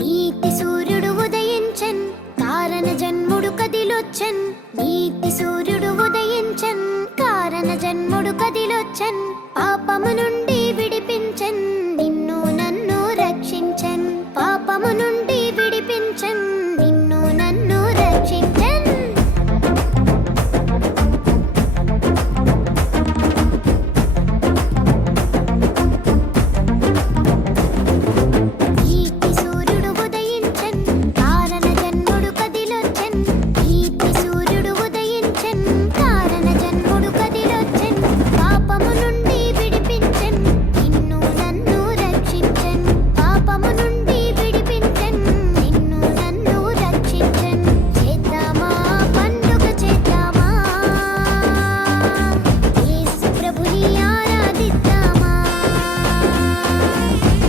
నీతి సూర్యుడు ఉదయించన్, కారణ జన్ముడు కదిలొచ్చన్. నీతి సూర్యుడు ఉదయించన్, కారణ జన్ముడు కదిలొచ్చన్. పాపము నుండి విడిపించన్, నిన్ను నన్ను రక్షించన్. పాపము నుండి విడిపించన్, నిన్ను నన్ను రక్షించన్. నీతి సూర్యుడు ఉదయించన్, కారణ జన్ముడు కదిలొచ్చన్. నీతి సూర్యుడు ఉదయించన్, కారణ జన్ముడు కదిలొచ్చన్. పాపము నుండి విడిపించన్, నిన్ను నన్ను రక్షించన్. పాపము నుండి విడిపించన్, నిన్ను నన్ను రక్షించన్. చేద్దామా పండుగ చేద్దామా, యేసు ప్రభుని ఆరాధిద్దామా.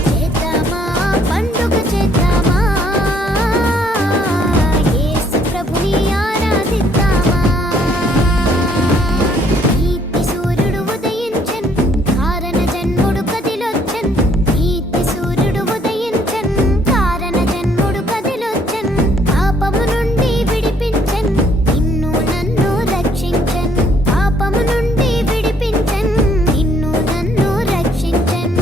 చేద్దామా పండుగ చేద్దామా, యేసు ప్రభుని ఆరాధిద్దామా. నీతి సూర్యుడు ఉదయించన్, కారణ జన్ముడు కదిలొచ్చన్. నీతి సూర్యుడు ఉదయించన్, కారణ జన్ముడు కదిలొచ్చన్. పాపము నుండి విడిపించన్, నిన్ను నన్ను రక్షించన్. పాపము నుండి విడిపించన్, నిన్ను నన్ను రక్షించన్.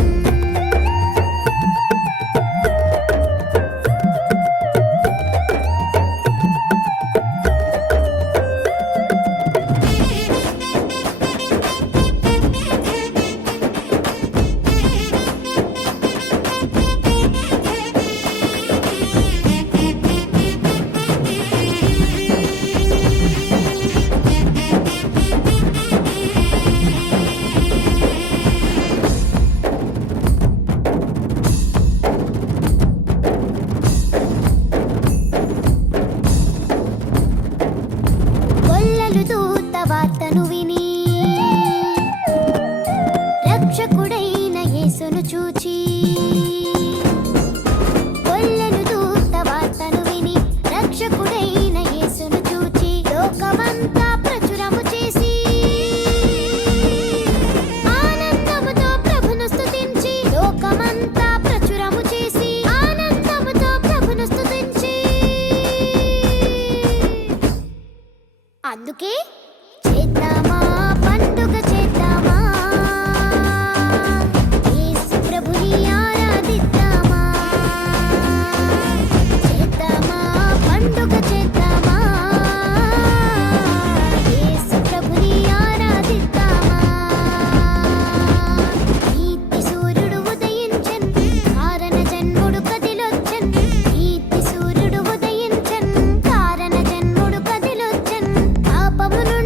గొల్లలు దూత వార్తను విని, రక్షకుడైన యేసును చూచి. గొల్లలు దూత వార్తను విని, రక్షకుడైన యేసును చూచి. లోకమంతా ప్రచురము చేసి, ఆనందముతో ప్రభును స్తుతించి. లోకమంతా ప్రచురము చేసి, ఆనందముతో ప్రభును స్తుతించి. అందుకే చేద్దామా పండుగ చేద్దామా, యేసు ప్రభుని ఆరాధిద్దామా. చేద్దామా పండుగ చేద్దామా, యేసు ప్రభుని ఆరాధిద్దామా. నీతి సూర్యుడు ఉదయించన్, కారణ జన్ముడు కదిలొచ్చన్. నీతి సూర్యుడు ఉదయించన్, కారణ జన్ముడు కదిలొచ్చన్. పాపము నుండి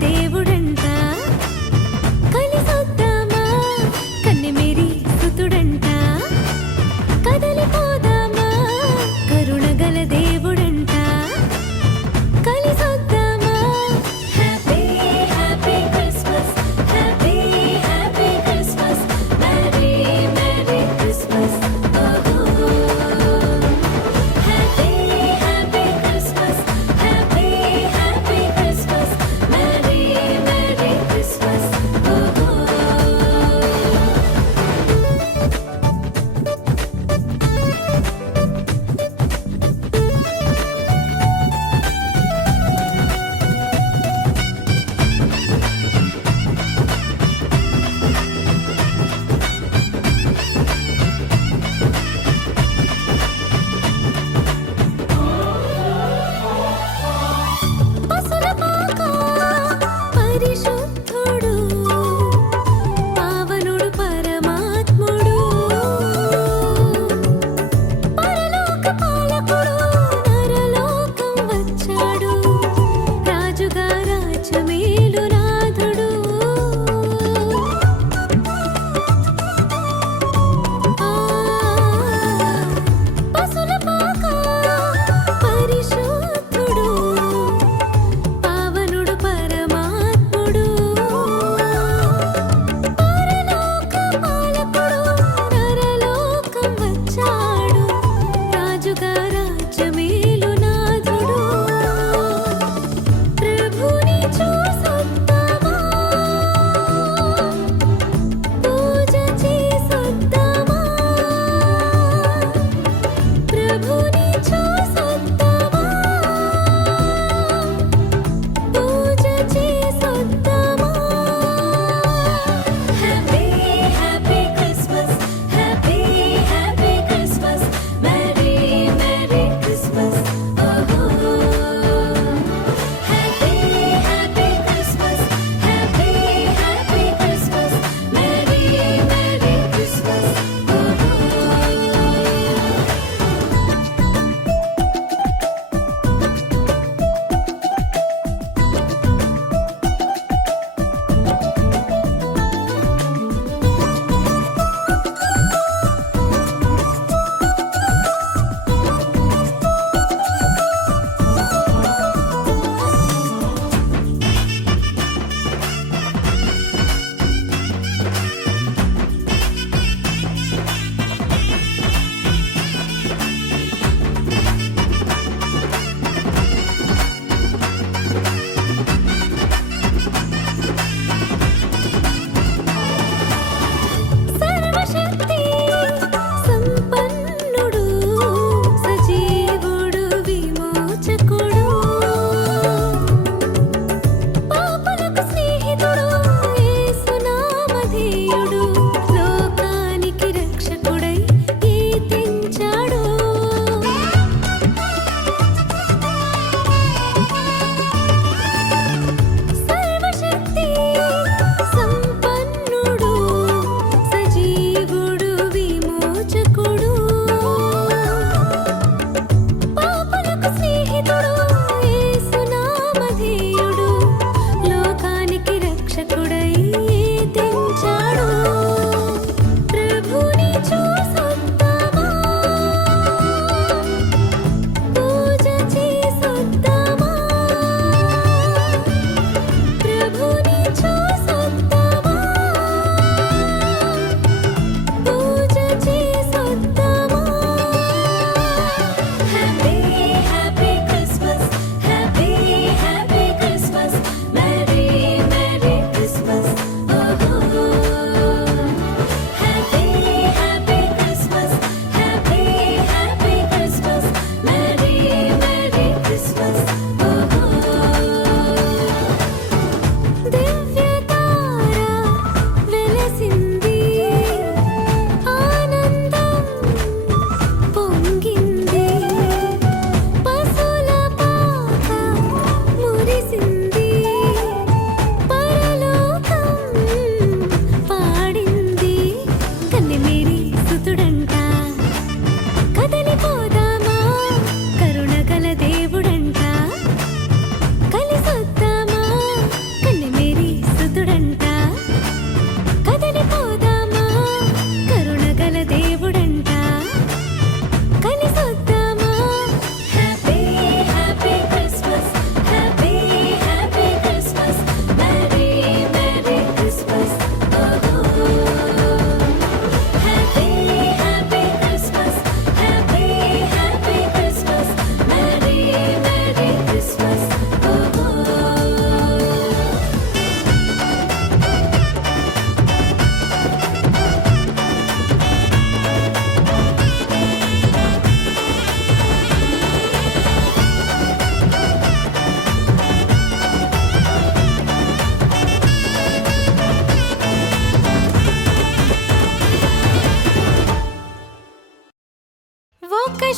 దేవుడంట కలిసొద్దామా కన్నెమేరి సుతుడంట కదలిపోదామా కరుణగల దేవుడంట కలిసొద్దామా happy happy Christmas happy happy Christmas merry merry Christmas ఓహో happy happy Christmas happy happy Christmas merry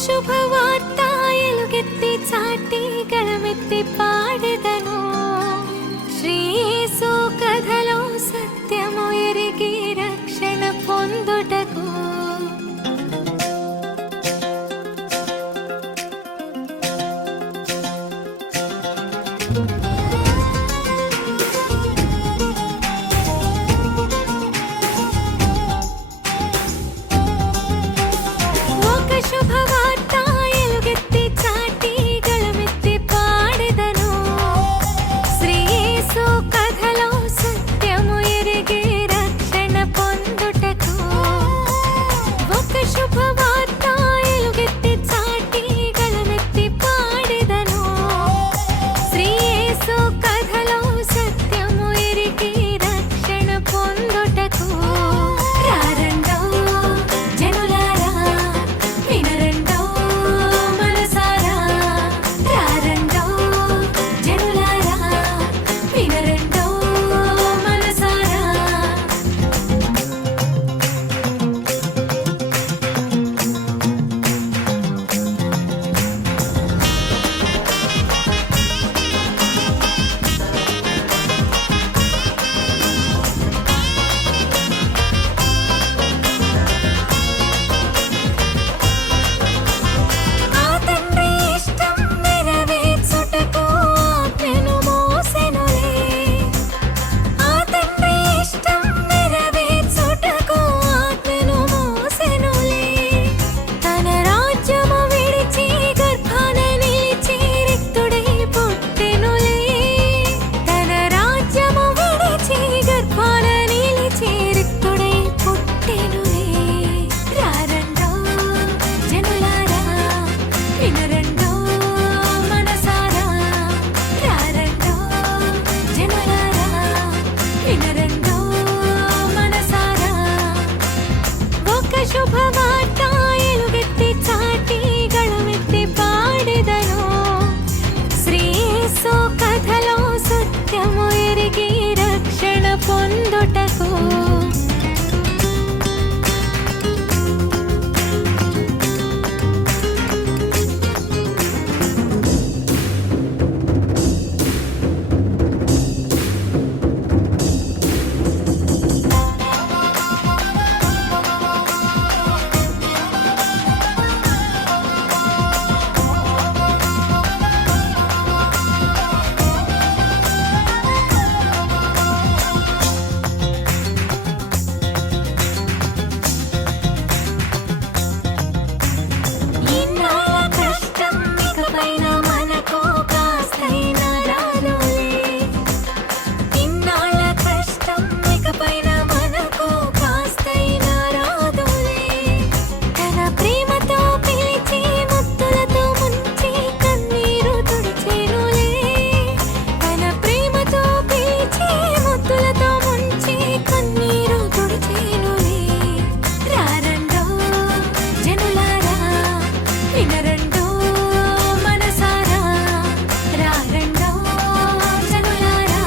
శుభవార్త ఎలుగెత్తి చాటి గళమెత్తి పాడెదను శ్రీయేసు కథలో సత్యము ఎరిగి రక్షణ పొందుటకు ఒక శుభవార్త ఎలుగెత్తి చాటి గళమెత్తి పాడెదను శ్రీయేసు కథలో సత్యము ఎరిగి రక్షణ పొందుటకు ఒక శుభవార్త ఎలుగెత్తి చాటి గళమెత్తి పాడెదను శ్రీయేసు కథలో సత్యము ఎరిగి రక్షణ పొందుటకు రారండో జనులారా వినరండో మనసారా రారండో జనులారా వినరండో మనసారా ఆ తండ్రి ఇష్టం నెరవేర్చుటకు ఆజ్ఞను మోసెనులే ఆ తండ్రి ఇష్టం నెరవేర్చుటకు ఆజ్ఞను మోసెనులే తన రాజ్యము విడిచి గర్భాన నిలిచి రిక్తుడై పుట్టెనులే తన రాజ్యము విడిచి గర్భాన నిలిచి రిక్తుడై పుట్టెనులే రారండో జనులారా వినరండో మనసారా రారండో జనులారా వినరండో మనసారా ఒక శుభవార్త ఎలుగెత్తి చాటి గళమెత్తి పాడెదను శ్రీయేసు కథలో సత్యము ఎరిగి రక్షణ పొందుటకు ఇన్నాళ్ళ కష్టం ఇకపైన మనకు కాస్తైనా రాదులే ఇన్నాళ్ళ కష్టం ఇకపైన మనకు కాస్తైనా రాదులే తన ప్రేమతో పిలిచి ముత్తులతో ముంచి కన్నీరు తుడిచెనులే తన ప్రేమతో పిలిచి ముత్తులతో ముంచి కన్నీరు తుడిచెనులే రారండో జనులారా వినరండో మనసారా రారండో జనులారా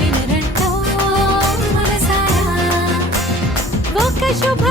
వినరండో మనసారా ఒక శుభ